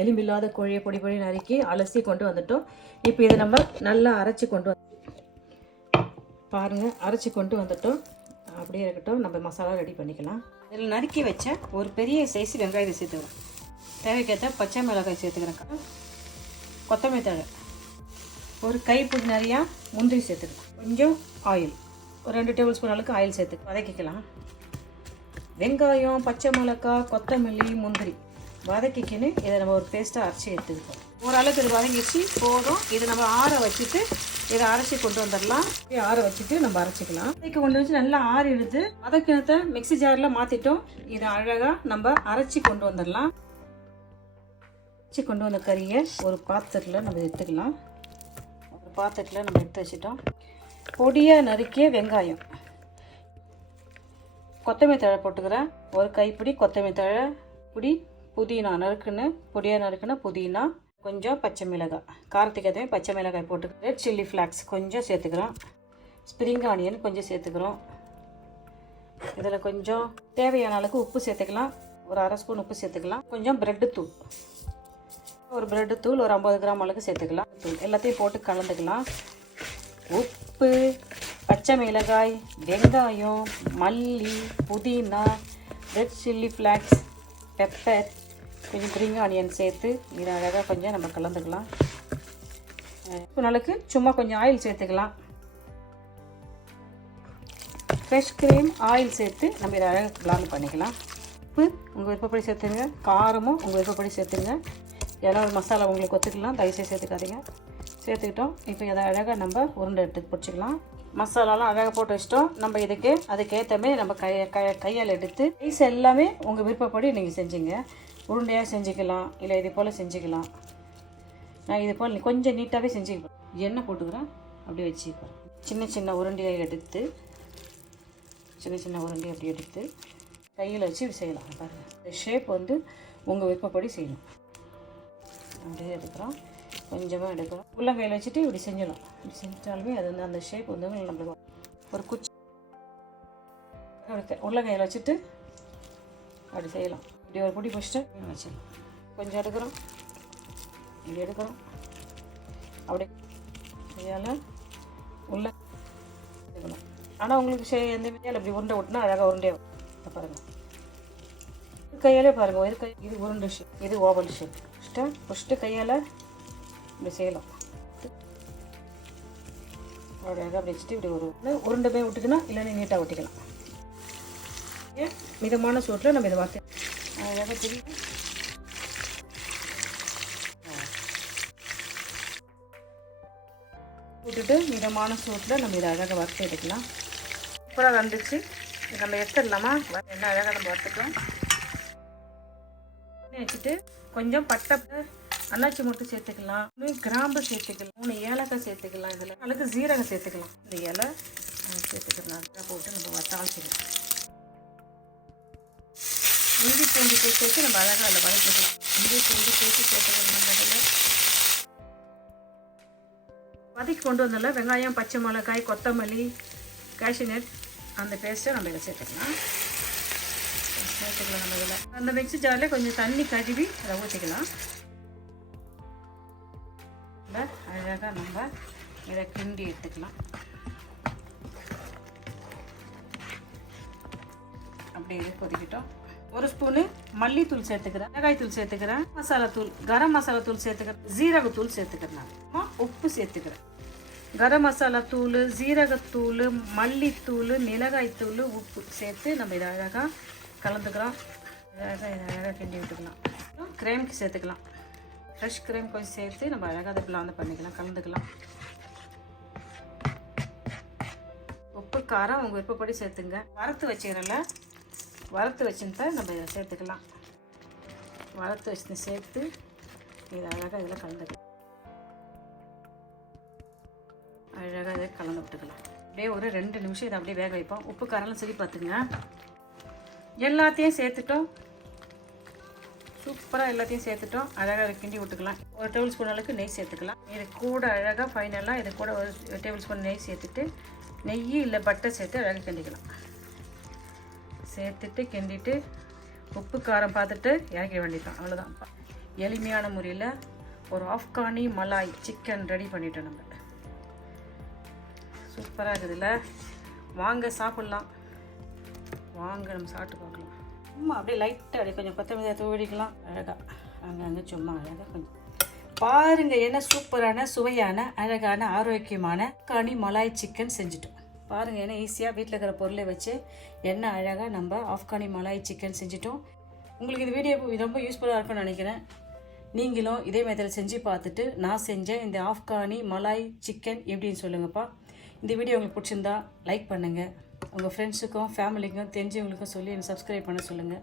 எலும்பில்லாத கோழியை பொடி பொடி நறுக்கி அலசி கொண்டு வந்துட்டோம். இப்போ இதை நம்ம நல்லா அரைச்சி கொண்டு பாருங்கள், அரைச்சி கொண்டு வந்துட்டோம். அப்படியே இருக்கட்டும், நம்ம மசாலா ரெடி பண்ணிக்கலாம். இதில் நறுக்கி வச்ச ஒரு பெரிய சைஸ் வெங்காயத்தை சேர்த்துக்கிறோம். தேவைக்கேற்ற பச்சை மிளகாய் சேர்த்துக்கிறேன். கொத்தமல்லி தழை, ஒரு கைப்பிடி நிறையா முந்திரி சேர்த்துக்கலாம். கொஞ்சம் ஆயில், ஒரு 2 டேபிள் ஸ்பூன் அளவுக்கு ஆயில் சேர்த்து வதக்கிக்கலாம். வெங்காயம், பச்சை மிளகாய், கொத்தமல்லி, முந்திரி வதக்கிக்கின்னு இதை நம்ம ஒரு பேஸ்ட்டாக அரைச்சி எடுத்துக்கிட்டோம். ஓரளவுக்கு இது வதங்கிச்சு போதும். இதை நம்ம ஆற வச்சுட்டு இதை அரைச்சி கொண்டு வந்துடலாம். ஆற வச்சுட்டு நம்ம அரைச்சிக்கலாம். இதைக்கு கொண்டு வச்சு நல்லா ஆறி எடுத்து வதக்கினத்தை மிக்ஸி ஜாரில் மாற்றிட்டோம். இதை அழகாக நம்ம அரைச்சி கொண்டு வந்துடலாம். அரைச்சி கொண்டு வந்த கறியை ஒரு பாத்திரத்தில் நம்ம எடுத்துக்கலாம். ஒரு பாத்திரத்தில் நம்ம எடுத்து வச்சிட்டோம். பொடியாக நறுக்கிய வெங்காயம், கொத்தமல்லி தழை போட்டுக்கிறேன். ஒரு கைப்பிடி கொத்தமல்லி தழை, பிடி புதினா பொடியாக நறுக்குன புதினா, கொஞ்சம் பச்சை மிளகாய், காரத்துக்கு ஏற்ற பச்சை மிளகாய் போட்டுக்கிறேன். ரெட் சில்லி ஃப்ளாக்ஸ் கொஞ்சம் சேர்த்துக்கிறோம். ஸ்ப்ரிங் ஆனியன் கொஞ்சம் சேர்த்துக்கிறோம். இதில் கொஞ்சம் தேவையான அளவுக்கு உப்பு சேர்த்துக்கலாம். ஒரு 1/2 ஸ்பூன் உப்பு சேர்த்துக்கலாம். கொஞ்சம் ப்ரெட்டு தூள், ஒரு ப்ரெட்டு தூள் ஒரு 50 கிராம் அளவுக்கு சேர்த்துக்கலாம். எல்லாத்தையும் போட்டு கலந்துக்கலாம். உப்பு, பச்சை மிளகாய், வெங்காயம், மல்லி, புதினா, ரெட் சில்லி ஃப்ளாக்ஸ், பெப்பர், கொஞ்சம் ஸ்ப்ரிங் ஆனியன் சேர்த்து இதை அழகாக கொஞ்சம் நம்ம கலந்துக்கலாம். அளவுக்கு சும்மா கொஞ்சம் ஆயில் சேர்த்துக்கலாம். ஃப்ரெஷ் க்ரீம் ஆயில் சேர்த்து நம்ம இதை அழகாக பிளான் பண்ணிக்கலாம். உப்பு உங்கள் விருப்பப்படி சேர்த்துங்க. காரமும் உங்கள் விருப்பப்படி சேர்த்துங்க. ஏன்னா ஒரு மசாலா உங்களுக்கு ஒத்துக்கலாம், தயவுசெய்து சேர்த்துக்காதீங்க. சேர்த்துக்கிட்டோம். இப்போ இதை அழகாக நம்ம உருண்டை எடுத்து பிடிச்சிக்கலாம். மசாலாலாம் அழகாக போட்டு வச்சிட்டோம். நம்ம அதுக்கேற்ற மாதிரி நம்ம கையால் எடுத்து ரைஸ் எல்லாமே உங்கள் விருப்பப்படி நீங்கள் செஞ்சுங்க. உருண்டையாக செஞ்சுக்கலாம், இல்லை இது போல் செஞ்சுக்கலாம். நான் இது போல் கொஞ்சம் நீட்டாகவே செஞ்சுக்கிறேன். எண்ணெய் போட்டுக்கிறேன், அப்படியே வச்சுக்கிறேன். சின்ன சின்ன உருண்டையாக எடுத்து அப்படி எடுத்து கையில் வச்சு செய்யலாம். பாருங்கள், இந்த ஷேப் வந்து உங்கள் விருப்பப்படி செய்யணும். அப்படியே எடுக்கிறோம், கொஞ்சமாக எடுக்கிறோம். உள்ளங்கையில் வச்சுட்டு இப்படி செஞ்சிடலாம். இப்படி செஞ்சாலுமே அது வந்து அந்த ஷேப் வந்து நம்மளுக்கு ஒரு குச்சி உள்ளங்கையில் வச்சுட்டு அப்படி செய்யலாம். இப்படி ஒரு பிடி பிடிச்சிட்டு வச்சிடலாம். கொஞ்சம் எடுக்கிறோம், இப்படி எடுக்கிறோம், அப்படியே கையால் உள்ள எடுக்கணும். ஆனால் உங்களுக்கு எந்த கையால் இப்படி உருண்டை விட்டுனா அழகாக உருண்டையாக வரும். பாருங்கள், கையாலே பாருங்கள். இது உருண்டை ஷேப், இது ஓவல் ஷேப். ஃபஸ்ட்டு கையால் இப்படி செய்யலாம். அழகாக அப்படி வச்சுட்டு இப்படி ஒரு உருண்டை போய் விட்டுக்கணும், இல்லைன்னா நீட்டாக ஒட்டிக்கலாம். மிதமான சூட்டில் நம்ம இதை வார்த்தை அழகாக தெரியும். விட்டுட்டு மிதமான சூட்டில் நம்ம இதை அழகாக வறுத்து எடுக்கலாம். சூப்பராக வந்துச்சு. நம்ம எடுத்துடலாமா? என்ன அழகாக நம்ம வறுத்துட்டோம். வச்சுட்டு கொஞ்சம் பட்டை, அன்னாச்சி முட்டை சேர்த்துக்கலாம், 3 கிராம்பு சேர்த்துக்கலாம், 3 ஏலக்காய் சேர்த்துக்கலாம். இதில் அளவுக்கு ஜீரகம் சேர்த்துக்கலாம். இந்த இலை சேர்த்துக்கலாம். போட்டு நம்ம தாளிச்சிக்கலாம். இஞ்சி பூண்டு சேர்த்து நம்ம அழகாக அதில் வதக்கிக்கலாம். இஞ்சி பூண்டு சேர்த்துக்கலாம். நம்ம அதில் வதக்கி கொண்டு வந்தால வெங்காயம், பச்சை மிளகாய், கொத்தமல்லி, கேஷ்யூநட் அந்த பேஸ்ட்டை நம்ம இதில் சேர்த்துக்கலாம். நம்ம இதில் அந்த மிக்ஸி ஜாரில் கொஞ்சம் தண்ணி கழுவி அதை ஊற்றிக்கலாம். அழகாக நம்ம இதை கிண்டி எடுத்துக்கலாம். அப்படியே கொதிக்கிட்டோம். 1 ஸ்பூனு மல்லித்தூள் சேர்த்துக்கிறேன், மிளகாய் தூள் சேர்த்துக்கிறேன், மசாலா தூள், கரம் மசாலா தூள் சேர்த்துக்கிறேன், ஜீரகத்தூள் சேர்த்துக்கிறேன், உப்பு சேர்த்துக்கிறேன். கரம் மசாலா தூள், ஜீரகத்தூள், மல்லித்தூள், மிளகாய் தூள், உப்பு சேர்த்து நம்ம இதை அழகாக கலந்துக்கிறோம். அழகாக கிண்டி விட்டுக்கலாம். கிரேம்க்கு சேர்த்துக்கலாம். ஃப்ரெஷ் கிரீம் கொஞ்சம் சேர்த்து நம்ம அழகாக அதை பிளான் பண்ணிக்கலாம், கலந்துக்கலாம். உப்பு காரம் உங்கள் விருப்பப்படி சேர்த்துங்க. வறுத்து வச்சுக்கிறல, வறுத்து வச்சுருந்தா நம்ம இதை சேர்த்துக்கலாம். வறுத்து வச்சு சேர்த்து இதை அழகாக இதில் கலந்துக்கலாம். அழகாக இதை கலந்து விட்டுக்கலாம். அப்படியே ஒரு 2 நிமிஷம் இதை அப்படியே வேக வைப்போம். உப்பு காரெல்லாம் சரி பார்த்துங்க. எல்லாத்தையும் சேர்த்துட்டோம். சூப்பராக எல்லாத்தையும் சேர்த்துட்டோம். அழகாக கிண்டி விட்டுக்கலாம். 1 டேபிள் ஸ்பூன் அளவுக்கு நெய் சேர்த்துக்கலாம். இது கூட அழகாக ஃபைனலாக இது கூட 1 டேபிள் ஸ்பூன் நெய் சேர்த்துட்டு, நெய் இல்லை பட்டர் சேர்த்து அழகாக கிண்டிக்கலாம். சேர்த்துட்டு கிண்டிட்டு உப்பு காரம் பார்த்துட்டு இறக்க வேண்டியதான். அவ்வளோதான். எளிமையான முறையில் ஒரு ஆப்கானி மலாய் சிக்கன் ரெடி பண்ணிட்டோம். நம்ம சூப்பராக இருக்குதுல்ல, வாங்க சாப்பிட்லாம். வாங்க நம்ம சாப்பிட்டு பார்க்கலாம். சும்மா அப்படியே லைட்டாக அப்படியே கொஞ்சம் கொத்தமல்லி தூவிடிக்கலாம். அழகாக அங்கங்கே சும்மா அழகாக கொஞ்சம் பாருங்கள். என்ன சூப்பரான சுவையான அழகான ஆரோக்கியமான ஆப்கானி மலாய் சிக்கன் செஞ்சுட்டோம். பாருங்கள், என்ன ஈஸியாக வீட்டில் இருக்கிற பொருளை வச்சு என்ன அழகாக நம்ம ஆப்கானி மலாய் சிக்கன் செஞ்சுட்டோம். உங்களுக்கு இந்த வீடியோ ரொம்ப யூஸ்ஃபுல்லாக இருக்கும்னு நினைக்கிறேன். நீங்களும் இதே மெத்தடில் செஞ்சு பார்த்துட்டு நான் செஞ்ச இந்த ஆப்கானி மலாய் சிக்கன் எப்படின்னு சொல்லுங்கப்பா. இந்த வீடியோ உங்களுக்கு பிடிச்சிருந்தா லைக் பண்ணுங்கள். உங்கள் ஃப்ரெண்ட்ஸுக்கும் ஃபேமிலிக்கும் தெரிஞ்சவங்களுக்கும் சொல்லி எனக்கு சப்ஸ்கிரைப் பண்ண சொல்லுங்கள்.